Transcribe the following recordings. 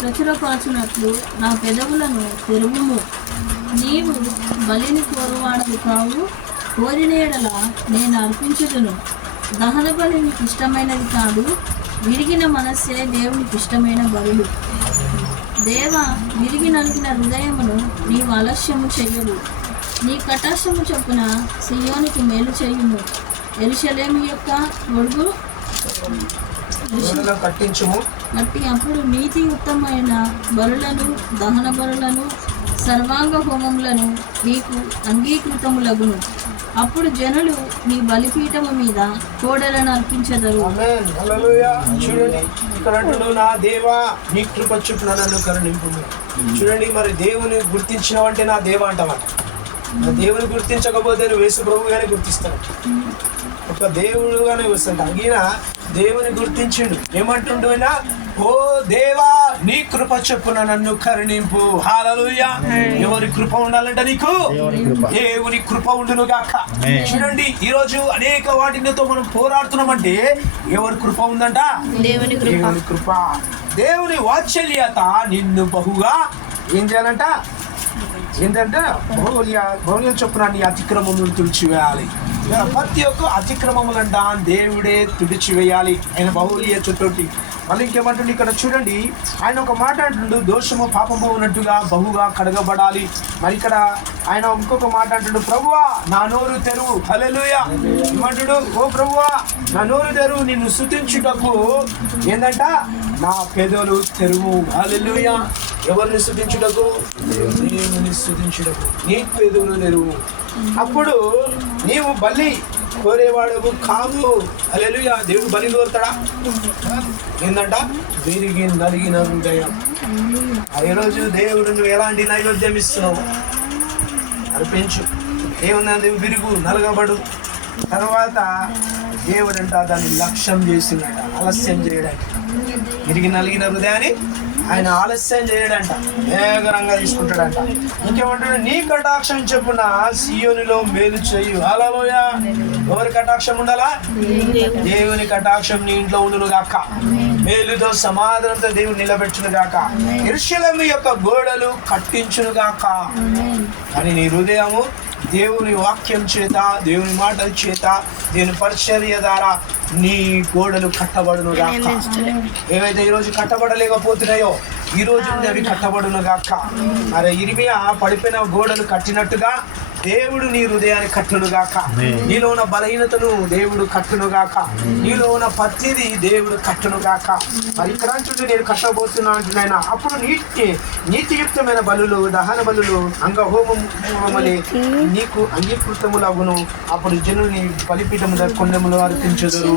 ప్రచురపరచునట్లు నా పెదవులను తెరువుము. నీవు బలిని కోరువాడవు కావు, కోరిన యెడల నేను అర్పించుదును. దహన బలి నీకు ఇష్టమైనది కాదు, విరిగిన మనస్సే దేవునికి ఇష్టమైన బలులు. దేవా, విరిగి నలిగిన హృదయమును నీవు ఆలస్యము చెయ్యవు. నీ కటాక్షము చొప్పున సియోనికి మేలు చేయుము. యెరూషలేము యొక్క ఒడుగు కట్టించుము. కట్టి అప్పుడు నీతియుక్తమైన బలులను, దహన బలులను, సర్వాంగ హోమములను నీకు అంగీకృతములగును. అప్పుడు జనులు నీ బలిపీఠము మీద కోడలను అర్పించెదరు. ఆమేన్, హల్లెలూయా. చూడండి ఇక్కడ అంటున్నాడు, నా దేవా నీ కృప చొప్పున నన్ను కరుణింపు. చూడండి, మరి దేవుని గుర్తించినవంటే నా దేవ అంటామంట. నా దేవుని గుర్తించకపోతే నువ్వు యేసు ప్రభువుగానే గుర్తిస్తావు. ఒక దేవుడుగానే వస్తాడు. ఈయన దేవుని గుర్తించిండు. ఏమంటుండు ఆయన? ఓ దేవా నీ కృప చొప్పున నన్ను కరుణింపు. హల్లెలూయా. ఎవరి కృప ఉండాలంట? నీకు దేవుని కృప ఉండును గాక. చూడండి, ఈ రోజు అనేక వాటితో మనం పోరాడుతున్నామంటే ఎవరి కృప ఉందంట? దేవుని కృప. దేవుని వాత్సల్యత నిన్ను బహుగా ఏం చేయాలంట? ఏంటంటే బహుళ చొప్పున నీ అతిక్రమములు తుడిచివేయాలి. ప్రతి ఒక్క అతిక్రమములంట దేవుడే తుడిచివేయాలి. ఆయన బహుళీయ చుట్టూ మళ్ళీ ఇంకేమంటుండే ఇక్కడ చూడండి, ఆయన ఒక మాట అంటుండు, దోషము పాపము ఉన్నట్టుగా బహుగా కడగబడాలి. మరి ఇక్కడ ఆయన ఇంకొక మాట అంటుండు, ప్రభువా నా నోరు తెరువు. హల్లెలూయా. ఏమంటుడు? ఓ ప్రభువా నా నోరు తెరువు, నిన్ను స్తుతించుటకు ఏందంట? నా పెదవులు తెరువు. హల్లెలూయా. ఎవరిని స్తుతించుటకు? దేవుని స్తుతించుటకు నీ పెదవులు తెరువు. అప్పుడు నీవు బలి కోరేవాడవు కావు. హల్లెలూయా. దేవుడు బలి కోరుతాడా? ఏందంట? విరిగి నలిగిన హృదయం. ఈ రోజు దేవుడు నువ్వు ఎలాంటి నైవేద్యం ఇస్తున్నావు అర్పించు. ఏముంది? విరుగు నలగబడు. తర్వాత దేవుడంట దాన్ని లక్ష్యం చేస్తున్నాడు, ఆలస్యం చేయడానికి. విరిగి నలిగిన హృదయాన్ని ఆయన ఆలస్యం చేయడంట, వేగరంగా తీసుకుంటాడంట. ఇంకేమంటాడు? నీ కటాక్షం చెప్పున సియోనులో మేలు చేయు. హల్లెలూయా. ఎవరి కటాక్షం ఉండాలా? దేవుని కటాక్షం నీ ఇంట్లో ఉండును గాక. మేలుతో సమాధానంతో దేవుడు నిలబెట్టును గాక. యెరూషలేము యొక్క గోడలు కట్టించును గాక. అని నీ హృదయము దేవుని వాక్యం చేత, దేవుని మాటల చేత, దేవుని పరిచర్య ద్వారా నీ గోడలు కట్టబడును గాక. ఏవైతే ఈరోజు కట్టబడలేకపోతున్నాయో ఈ రోజు అవి కట్టబడును గాక. అరే ఇర్మియా పడిపోయిన గోడలు కట్టినట్టుగా దేవుడు నీ హృదయాన్ని కట్టునుగాక. నీలో ఉన్న బలహీనతను దేవుడు కట్టునుగాక. నీలో ఉన్న ప్రతిది దేవుడు కట్టునుగాక. మరి ఇక్కడ అంటుంటే నేను కట్టబోతున్నా అంటున్నాయినా. అప్పుడు నీతియుక్తమైన బలులు, దహన బలులు, అంగహోమములే నీకు అంగీకృతములగును. అప్పుడు జనుని బలిపీఠము కొండములు అర్పించుదురు.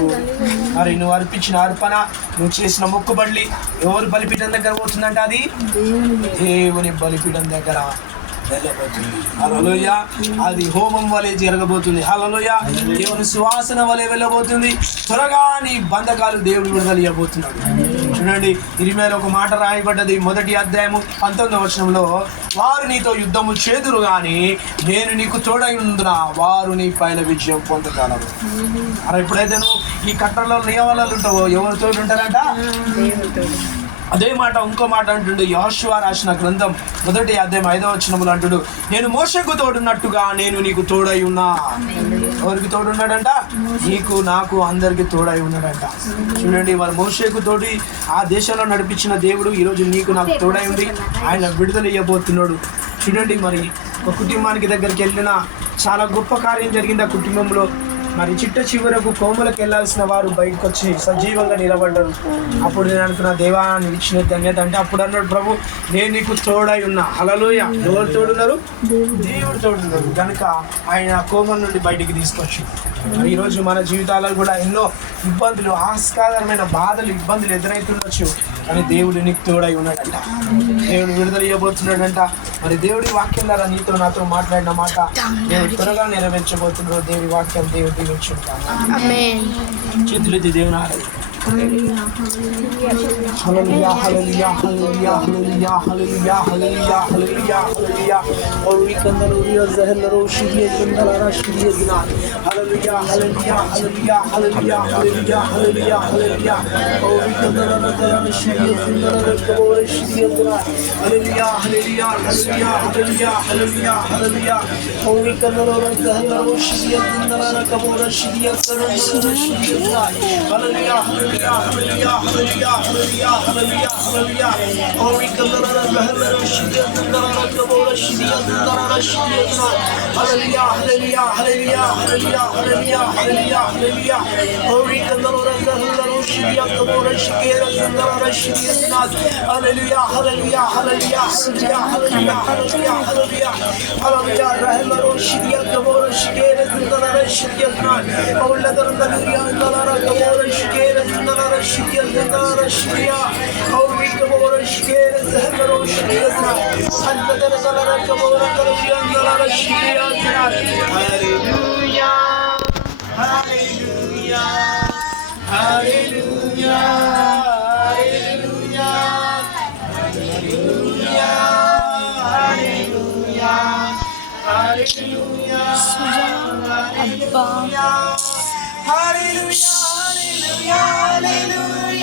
మరి నువ్వు అర్పించిన అర్పణ, నువ్వు చేసిన మొక్కుబడి ఎవరు బలిపీఠం దగ్గర పోతుందంట? అది దేవుని బలిపీఠం దగ్గర వెళ్ళబోతుంది. హల్లెలూయా. అది హోమం వలె జరగబోతుంది. హల్లెలూయా. దేవుని సువాసన వలె వెళ్ళబోతుంది. త్వరగా నీ బంధకాలు దేవుడు విడుదల ఇవ్వబోతున్నాడు. చూడండి, ఇర్మియాలో ఒక మాట రాయబడ్డది, 1వ అధ్యాయము 19వ వచనంలో, వారు నీతో యుద్ధము చేదురు గాని నేను నీకు తోడై ఉండునా, వారు నీ పైన విజయం పొందగలరు. అలా ఎప్పుడైతే నువ్వు ఈ కట్టడలో నియమాలు ఉంటావో ఎవరితో ఉంటారంట? అదే మాట ఇంకో మాట అంటుండు, యెహోషువ రాసిన గ్రంథం 1వ అధ్యాయం 5వ వచనములో అంటుడు, నేను మోషేకు తోడున్నట్టుగా నేను నీకు తోడై ఉన్నా. ఎవరికి తోడున్నాడంట? నీకు, నాకు, అందరికి తోడై ఉన్నాడంట. చూడండి, మరి మోషేకు తోడి ఆ దేశంలో నడిపించిన దేవుడు ఈరోజు నీకు, నాకు తోడై ఉండి ఆయన విడుదల ఇవ్వబోతున్నాడు. చూడండి, మరి ఒక కుటుంబానికి దగ్గరికి వెళ్ళిన చాలా గొప్ప కార్యం జరిగింది ఆ కుటుంబంలో. మరి చిట్ట చివరకు కోములకు వెళ్ళాల్సిన వారు బయటకు వచ్చి సజీవంగా నిలబడ్డారు. అప్పుడు నేను అనుకున్నా, దేవా నీకు ఇచ్చిన ధన్యత అంటే. అప్పుడు అన్నాడు ప్రభు, నేను నీకు తోడై ఉన్నా. హల్లెలూయా. ఎవరు తోడున్నారు? దేవుడు తోడున్నారు. కనుక ఆయన కోమల నుండి బయటికి తీసుకొచ్చి మరి ఈరోజు మన జీవితాలలో కూడా ఎన్నో ఇబ్బందులు, ఆస్కారమైన బాధలు, ఇబ్బందులు ఎదురవుతుండొచ్చు. కానీ దేవుడు నీకు తోడై ఉన్నాడంట. దేవుడు విడుదల ఇవ్వబోతున్నాడంట. మరి దేవుడి వాక్యం ద్వారా నీతో నాతో మాట్లాడిన మాట దేవుడు త్వరగా నెరవేర్చబోతున్నాడు. దేవుడి వాక్యం దేవుడు దీవించుంటాను. చేతులెత్తి దేవుని ఆరాధించండి. హల్లెలూయా Hallelujah, hallelujah, hallelujah, hallelujah, hallelujah, hallelujah, hallelujah, hallelujah. Orikandaluria Zahelaro Shidia Zindalara Shidia Zina. Hallelujah, hallelujah, hallelujah, hallelujah, hallelujah, hallelujah, hallelujah. Orikandalara Shidia Zindalara Kabora Shidia Zina. Hallelujah, hallelujah, hallelujah, hallelujah, hallelujah, hallelujah. Orikandalara Zahelaro Shidia Zindalara Kabora Shidia Zindalara Shidia Zina. Hallelujah, hallelujah, hallelujah, hallelujah, hallelujah, hallelujah, hallelujah. Orikandalara Zahelaro Shidia Zindalara Kabora Shidia Zindalara Shidia Zina. Hallelujah, hallelujah, hallelujah, hallelujah, hallelujah, hallelujah, hallelujah. Orikandalara Zahelaro Shidia Kabora Shidia Zindalara Shidia Zina. Hallelujah, hallelujah, hallelujah, hallelujah, hallelujah, hallelujah, hallelujah, hallelujah. Rahmaro Shidia Kabora Shidia Zindalara Shidia Zina. Oladaraluria Zindalara Kabora Shidia Zindalara Shidia Zindalara Shidia. Orikabora Shidia Zahmaro Shidia Zina. Anadaraluria Kabora Zindalara Shidia Zina. Hallelujah, hallelujah, hallelujah, hallelujah, hallelujah, hallelujah, hallelujah, hallelujah, hallelujah, hallelujah,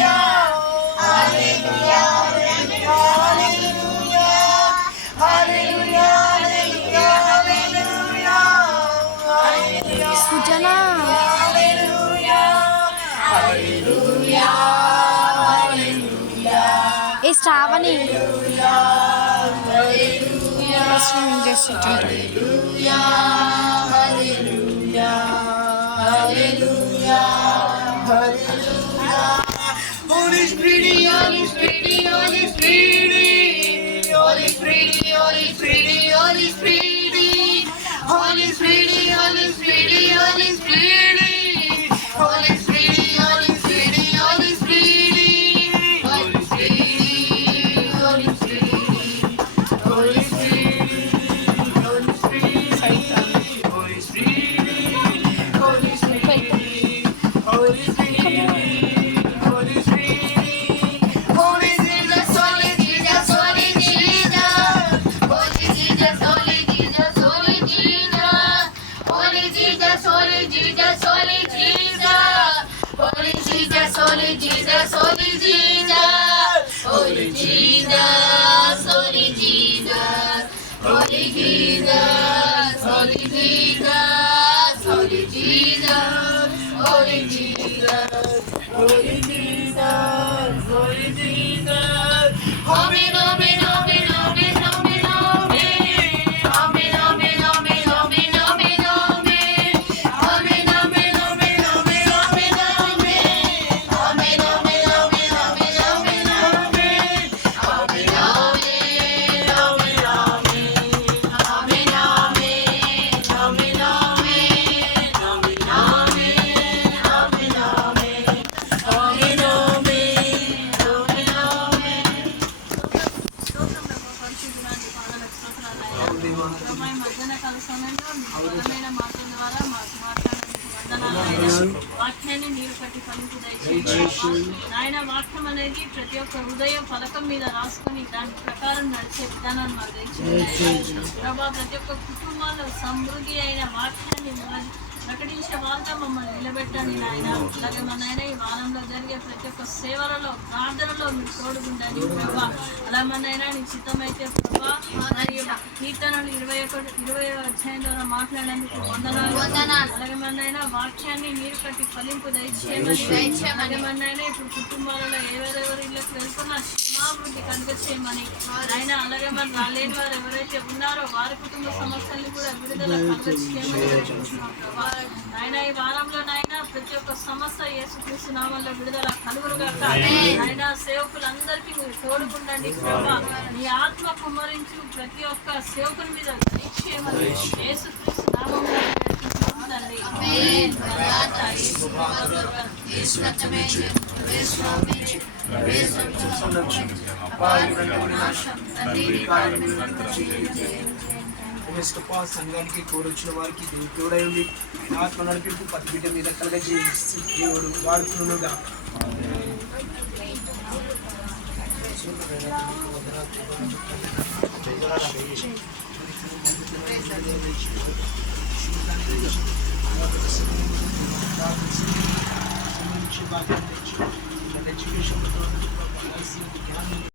hallelujah, hallelujah, hallelujah, hallelujah, Sujana ఏ Shravani Holy Spirit, Holy Spirit, Holy Spirit, Holy Spirit, Holy Spirit, Holy Spirit, Holy Spirit, Holy Spirit, Holy Spirit, Holy Spirit, Holy Spirit, Holy Spirit, Holy Spirit, Holy Spirit, Holy Spirit, Holy Spirit, Holy Spirit, Holy Spirit, Holy Spirit. Holy Jesus, Holy Jesus, Holy Jesus, Holy Jesus, Holy Jesus, Holy Jesus, Holy Jesus, Holy Jesus, Holy Jesus, Holy Jesus. Amen, amen, amen, amen, amen, amen. Amen, amen, amen, amen, amen, amen. Amen, amen, amen, amen, amen, amen. Amen, amen, amen, amen, amen, amen. Amen, amen, amen, amen. Amen, amen, amen, amen. Amen, amen, amen, amen. వాక్యాన్ని నీరు కట్టి ఫలింపు దయచేయండి. నాయన వాక్యం అనేది ప్రతి ఒక్క హృదయం ఫలకం మీద రాసుకొని దాని ప్రకారం నడిచే విధానాన్ని మాకు దయచేయండి. ప్రభా ప్రతి ఒక్క కుటుంబాల్లో సమృద్ధి అయిన వాక్యాన్ని ప్రకటించే వార్త మమ్మల్ని నిలబెట్టండి నాయన. అలాగే మా నాయన ఈ వారంలో జరిగే ప్రతి ఒక్క సేవలలో ప్రార్థనలో మీరు తోడుగుండండి ప్రభా. అలా మా నాయన నీ చిత్తమైతే ప్రభా మరియు కీర్తనలు 20 అధ్యాయం ద్వారా మాట్లాడేందుకు వందనాలు. అలాగే మా నాయన వాక్యాన్ని నీరు కట్టి ఫలింపు దయచేయమని. అలాగే మా నాయన ఇప్పుడు కుటుంబాలలో ఎవరెవరి ఇళ్ళకి వెళ్తున్నా క్షేమాభివృద్ధి కలుగచేయమని నాయన. అలాగే మరి రాలేని వారు ఎవరైతే ఉన్నారో వారి కుటుంబ సమస్యల్ని కూడా విడుదల కలుగచేయమని ప్రభా. నాయన ఈ వారంలో నాయన ప్రతి ఒక్క సమస్య యేసుక్రీస్తు నామములో విడుదల కలుగునుగాక. నాయన సేవకులందరికీ మీరు తోడుకుండండి ప్రభా. నీ ఆత్మ కుమ్మరించు ప్రతి ఒక్క సేవకుని మీద దయచేయమని యేసుక్రీస్తు నామములో తండ్రి. ఆమేన్. గొప్ప సంఘానికి కోరొచ్చిన వారికి దేవుడు తోడై ఉండి ఆత్మ నడిపింపు ప్రతి బిడ్డ మీద కలగా జీవిస్తూ దేవుడు వాడుకునుగా